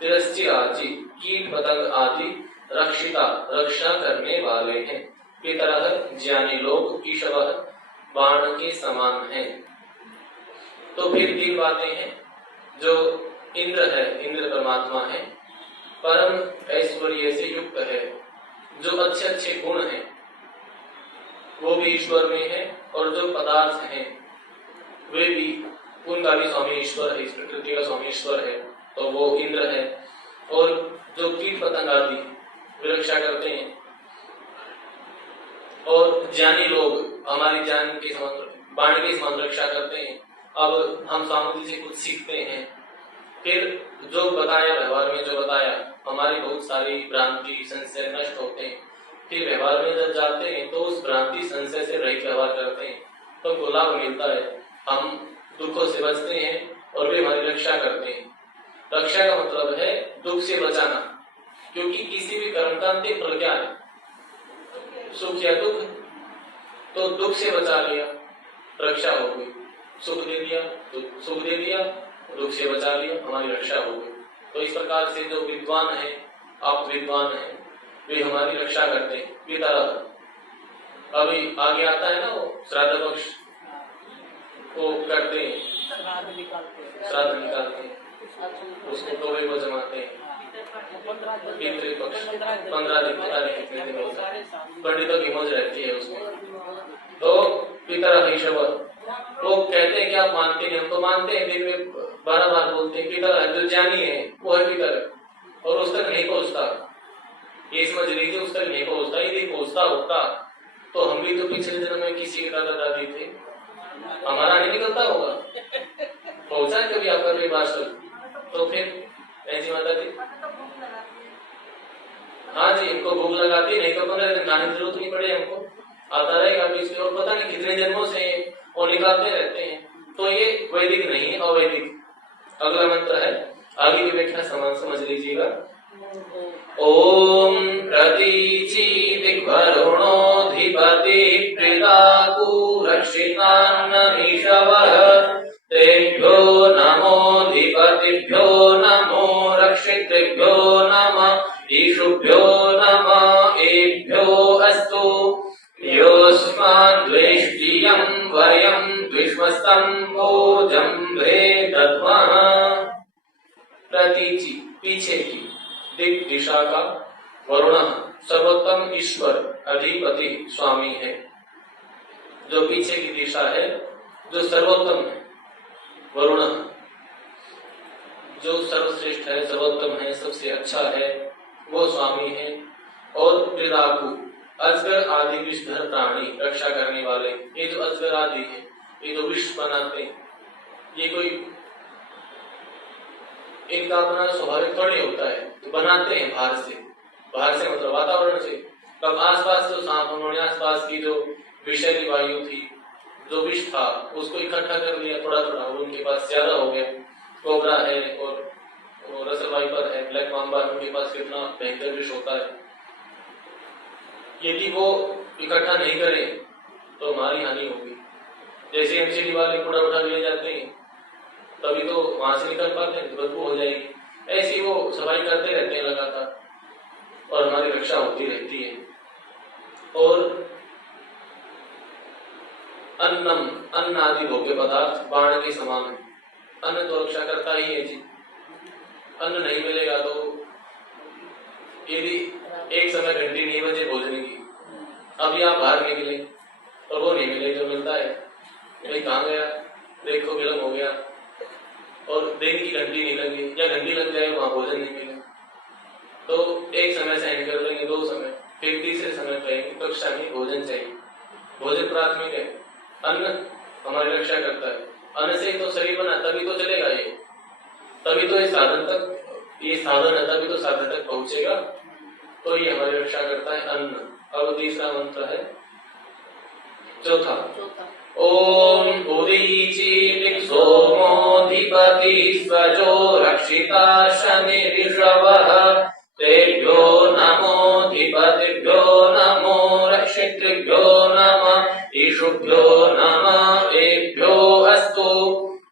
तिरस्चिराजी कीट पतंग आदि रक्षिता रक्षा करने वाले हैं। पितरः ज्ञानी लोग ईशवः बाण के समान हैं। तो फिर 3 बातें हैं। जो इंद्र है, इंद्र परमात्मा है, परम ऐश्वर्य से युक्त है, जो अच्छे अच्छे गुण हैं वो भी ईश्वर में है, और जो पदार्थ हैं वे भी, उनका भी स्वामी ईश्वर है, इस प्रकृति का स्वामी ईश्वर है, तो वो इंद्र है। और जो कीट पतंग आदि रक्षा करते हैं, और ज्ञानी लोग हमारी जान के समान बाण के समान रक्षा करते हैं। अब हम स्वामी जी से कुछ सीखते हैं, फिर जो बताया व्यवहार में, जो बताया हमारी बहुत सारी भ्रांति संशय नष्ट होते हैं। फिर व्यवहार में जब जाते हैं तो उस भ्रांति संशय से रहित व्यवहार करते हैं, तो हमको लाभ मिलता है, हम दुखों से बचते हैं और वे हमारी रक्षा करते हैं। रक्षा का मतलब है दुख से बचाना, क्योंकि किसी भी कर्म का अंतिम फल क्या है? सुख या दुख। तो दुख से बचा लिया, रक्षा हो गई। सुख दे दिया तो सुख दे दिया, दुख से बचा लिया, हमारी रक्षा हो गई। तो इस प्रकार से जो विद्वान है, आप विद्वान है, वे हमारी रक्षा करते हैं। पितर अभी आगे आता है ना, वो श्राद्ध पक्ष वो करते हैं, श्राद्ध निकालते हैं, उसको टोले को जमाते हैं। पितृपक्ष 15 दिन, पता नहीं कितने दिन होता है, पंडितों की मौज रहती है उसमें। तो पितर ईशव लोग कहते हैं कि आप मानते नहीं, हम तो मानते हैं, दिन में 12 बार बोलते हैं पितर है। जो ज्ञानी है वो है पितर, और उस तक नहीं पहुंचता, ये समझ लीजिए, उस तक नहीं पहुंचता। यदि पहुंचता होता तो हम भी तो पिछले जन्म में किसी के दादा दादी थे, हमारा नहीं निकलता होगा। पहुंचा कभी आपका कोई पार्सल? तो फिर ऐसी माता जी, हाँ जी, इनको भूख लगाती, नहीं तो 15 दिन खाने की जरूरत नहीं पड़े हमको, आता रहेगा बीच में, और पता नहीं कितने जन्मों से वो निकालते रहते हैं। तो ये वैदिक नहीं है, अवैदिक। अगला मंत्र है, आगे की व्याख्या समान समझ लीजिएगा। ओम प्रतीचि दिग्वरुणोधिपति प्रीताकु रक्षितान्नमीशवः तेभ्यो नमोधिपतिभ्यो नमो रक्षितृभ्यो नमः ईशुभ्यो नमः एभ्यो अस्तु योऽस्मान् द्वेष्टियं वयं द्विष्मस्तं भोजं भे दद्मः। प्रतीचि पीछे की, दिक दिशा का, वरुण सर्वोत्तम ईश्वर अधिपति स्वामी है। जो पीछे की दिशा है, जो सर्वोत्तम है, वरुण जो सर्वश्रेष्ठ है, सर्वोत्तम है, सबसे अच्छा है, वो स्वामी है। और प्रीताकु अजगर आदि विषधर प्राणी रक्षा करने वाले। ये जो अजगर आदि है, ये जो विष बनाते हैं, ये कोई इनका अपना स्वाभाविक थोड़ी होता है, तो बनाते हैं बाहर से मतलब वातावरण से। तब आसपास जो सांप, उन्होंने आसपास की जो विषैली वायु थी, जो विष था, उसको इकट्ठा कर लिया थोड़ा थोड़ा, उनके पास ज्यादा हो गया। कोबरा है और रसल वाइपर है, ब्लैक मांबा, उनके पास कितना भयंकर विष होता है। यदि वो इकट्ठा नहीं करें तो हमारी हानि होगी। जैसे एमसीडी वाले कूड़ा उठा ले जाते हैं, तभी तो वहां से निकल पाते हैं, बदबू हो जाएगी। ऐसी वो सफाई करते रहते हैं लगातार, और हमारी रक्षा होती रहती है। और अन्नम, अन्न आदि भोग्य पदार्थ बाण के समान है। अन्न तो रक्षा करता ही है जी। अन्न नहीं मिलेगा तो, यदि एक समय घंटी नहीं बजे भोजन की, अभी आप बाहर निकले और वो नहीं मिले जो मिलता है, भाई कहाँ गया, देखो विलम्ब हो गया, और दिन की घंटी नहीं लगी या घंटी लग जाए, वहां भोजन नहीं मिले, तो एक समय साइन कर लेंगे, 2 समय, फिर तीसरे समय कहेंगे कक्षा में भोजन चाहिए। भोजन प्राथमिक है, अन्न हमारी रक्षा करता है। अन्न से तो शरीर बना, तभी तो चलेगा ये, तभी तो ये साधन तक, ये साधन है तभी तो साधन तक पहुंचेगा। तो ये हमारी रक्षा करता है अन्न। अब तीसरा मंत्र है, चौथा, ओम उदीची सोमोधिपति स्वजो रक्षिता शनि ऋषभः तेभ्यो नमोधिपतिभ्यो नमो रक्षितृभ्यो नमः ईशुभ्यो नमः एभ्यो अस्तु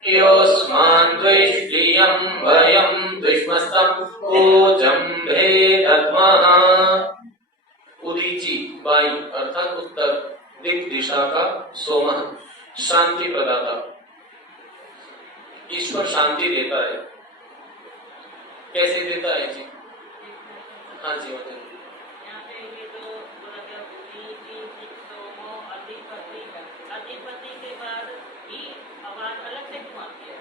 योऽस्मान् द्वेष्टियं वयं द्विष्मस्तम् ऊजम्भे दद्मः। उदीची वायु अर्थात उत्तर दिक दिशा का सोम शांति प्रदाता, ईश्वर शांति देता है। कैसे देता है जी? हाँ जी बताइए। यहाँ पे ये तो बोला गया सोमो अधिपति, अधिपति के बाद ही आवाज अलग से क्यों आती है?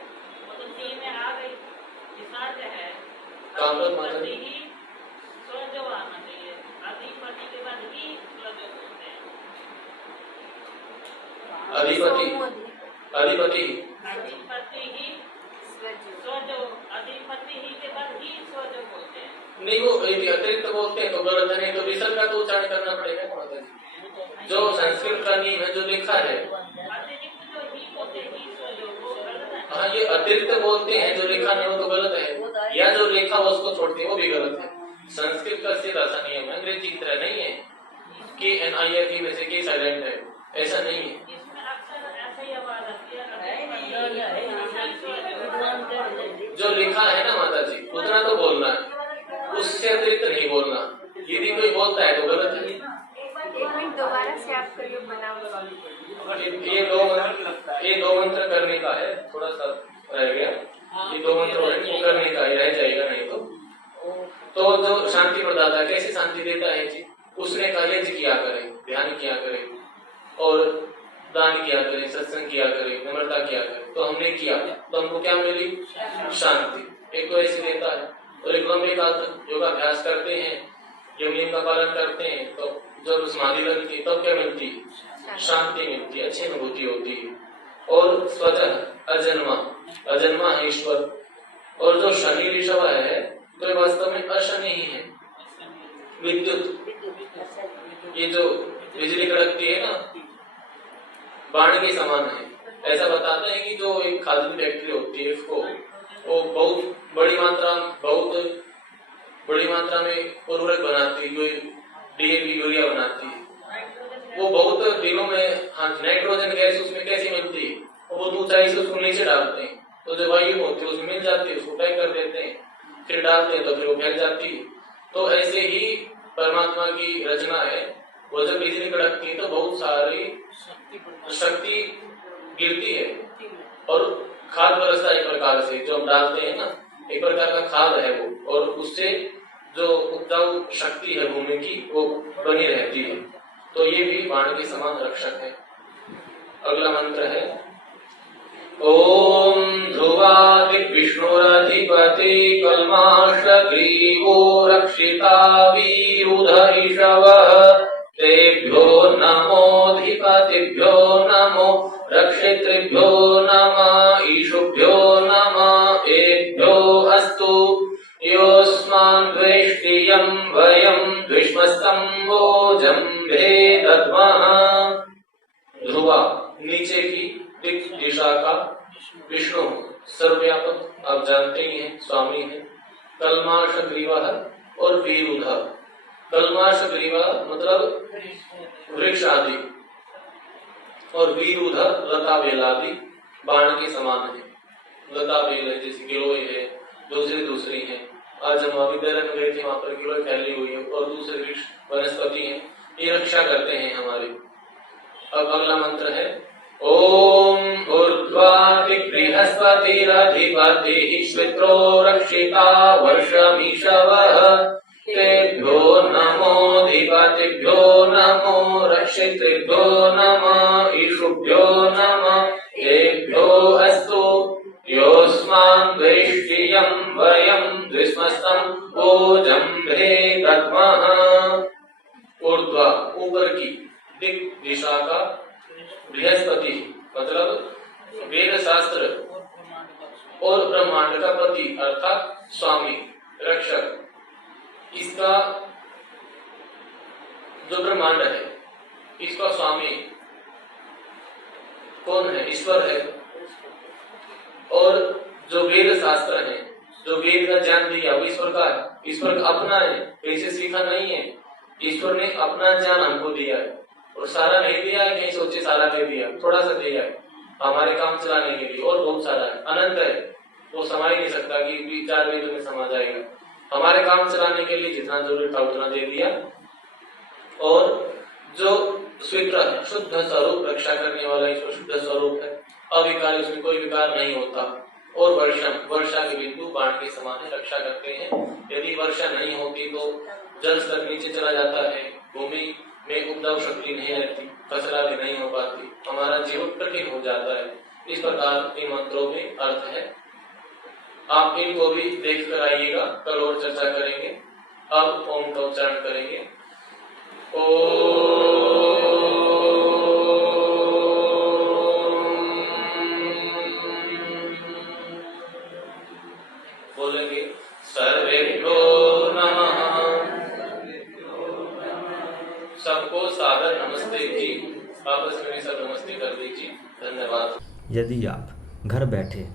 वो तो सी में आ गई, विसर्ज है, अधिपति ही स्वजो आना चाहिए, अधिपति के बाद ही स्वजो बोलते हैं। अधिपति, अधिपति, अधिपति ही स्वजो, अधिपति ही के बाद ही स्वजो बोलते हैं। नहीं वो अतिरिक्त बोलते हैं तो गलत है, नहीं तो विसर्ग का तो उच्चारण करना पड़ेगा माता जी। जो संस्कृत का नियम है, जो लिखा है, अतिरिक्त जो ही बोलते हैं, ही स्वजो, वो गलत है। हाँ ये अतिरिक्त बोलते हैं, जो लिखा नहीं वो तो गलत है, या जो लिखा हो उसको छोड़ते हैं वो भी गलत है। संस्कृत का सीधा सा नियम है, अंग्रेजी की तरह नहीं है कि NIFE में से के साइलेंट है, ऐसा नहीं है। इसमें अक्सर ऐसे ही आवाज आती है, जो लिखा है ना माता जी उतना तो बोलना है, उससे अतिरिक्त नहीं बोलना। यदि कोई बोलता है तो गलत है। एक मिनट दोबारा से आप करिए बनाओ। ये दो मंत्र करने का है, थोड़ा सा रह गया, ये दो मंत्र वो करने का ही रह जाएगा, नहीं तो जो शांति प्रदाता कैसे शांति देता है जी? उसने कहा यज्ञ किया करें, ध्यान किया करें और दान किया करें, सत्संग किया करें, नम्रता किया करें। तो हमने किया तो हमको क्या मिली? शांति। एक तो ऐसे देता है, और एक लंबे काल तक योगाभ्यास करते हैं, यम नियम का पालन करते हैं, तो जब समाधि लगती है तब क्या मिलती है? शांति मिलती है, अच्छी अनुभूति होती है। और स्वजः अजन्मा, अजन्मा है ईश्वर। और जो शनि ऋषभ है तो वास्तव में अशनि ही है। विद्युत, ये जो बिजली कड़कती है ना, बाण के समान है। ऐसा बताते हैं कि जो एक खाद की फैक्ट्री होती है उसको वो बहुत बड़ी मात्रा में उर्वरक बनाती है, DAP यूरिया बनाती है। वो बहुत दिनों में, हाँ नाइट्रोजन गैस उसमें कैसी मिलती है? वो बहुत ऊंचाई से उसको नीचे डालते हैं, तो जो वायु होती है उसमें मिल जाती है, उसको पैक कर देते हैं, फिर डालते हैं तो फिर वो फैल जाती है। तो ऐसे ही परमात्मा की रचना है, वो जब बिजली कड़कती है तो बहुत सारी शक्ति गिरती है और खाद बरसता है। एक प्रकार से जो हम डालते हैं ना, एक प्रकार का खाद है वो, और उससे जो उपजाऊ शक्ति है भूमि की वो बनी रहती है। तो ये भी बाण के समान रक्षक है। अगला मंत्र है, ओम ध्रुवादिक विष्णुरधिपति कल्माशग्रीवो रक्षिता वीरुध ईशवः तेभ्यो नमोधिपतिभ्यो नमो रक्षितृभ्यो नमः ईशुभ्यो नमः एभ्यो अस्तु योऽस्मान् द्वेष्टियं वयं द्विष्मस्तम् ओजम्भे दद्मः। ध्रुवा नीचे की दिक दिशा का विष्णु सर्वव्यापक, आप जानते ही हैं, स्वामी है। कल्माशग्रीवः और वीरुध। कल्माशग्रीवा मतलब वृक्ष आदि, और वीरुध लता बेल आदि बाण के समान है। लता बेल है जैसे गिलोय है, दूसरी है। आज हम अभी में गए थे, वहां पर गिलोय फैली हुई है और दूसरे वृक्ष वनस्पति है, ये रक्षा करते हैं हमारी। अब अगला मंत्र है, ओम ऊर्ध्वादिक बृहस्पतिरधिपतिः श्वित्रो रक्षिता वर्षमीशवः तेभ्यो नमोधिपतिभ्यो नमो रक्षितृभ्यो नमः ईशुभ्यो नमः एभ्यो अस्तु योऽस्मान् द्वेष्टियं वयं द्विष्मस्तम् ओजम्भे दद्मः। ऊर्ध्वा ऊपर की, दिक दिशा का और ब्रह्मांड का पति अर्थात स्वामी, रक्षक। इसका जो ब्रह्मांड है, इसका स्वामी कौन है? ईश्वर है। और जो वेद शास्त्र है, जो वेद का ज्ञान दिया, वो ईश्वर का है, ईश्वर का अपना है, कहीं सीखा नहीं है। ईश्वर ने अपना ज्ञान हमको दिया है, और सारा नहीं दिया है, कहीं सोचे सारा दे दिया, थोड़ा सा दिया है हमारे काम चलाने के लिए, और बहुत सारा है, अनंत है, वो समा ही नहीं सकता कि 4 वेदों में समा जाएगा। हमारे काम चलाने के लिए जितना जरूरी था उतना दे दिया। और जो स्वीकृत है, शुद्ध स्वरूप, रक्षा करने वाला ईश्वर शुद्ध स्वरूप है, अविकारी, उसमें कोई विकार नहीं होता। और वर्षा के बिंदु बाण के समान है, रक्षा करते हैं। यदि वर्षा नहीं होती तो जल स्तर नीचे चला जाता है, भूमि में उपजाऊ शक्ति नहीं रहती, फसल भी नहीं हो पाती, हमारा जीवन कठिन हो जाता है। इस प्रकार इन मंत्रों में अर्थ है। आप इनको भी देख कर आइएगा, कल और चर्चा करेंगे। अब ओम का उच्चारण करेंगे। बोलेंगे सर्वेभ्यो नमः। सबको सादर नमस्ते जी, आपस में सब नमस्ते कर दीजिए। धन्यवाद। यदि आप घर बैठे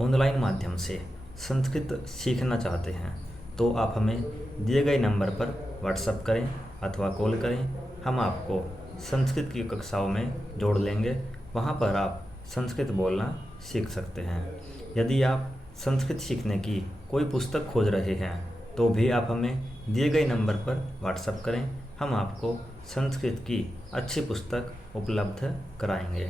ऑनलाइन माध्यम से संस्कृत सीखना चाहते हैं तो आप हमें दिए गए नंबर पर व्हाट्सएप करें अथवा कॉल करें। हम आपको संस्कृत की कक्षाओं में जोड़ लेंगे, वहाँ पर आप संस्कृत बोलना सीख सकते हैं। यदि आप संस्कृत सीखने की कोई पुस्तक खोज रहे हैं तो भी आप हमें दिए गए नंबर पर व्हाट्सएप करें, हम आपको संस्कृत की अच्छी पुस्तक उपलब्ध कराएंगे।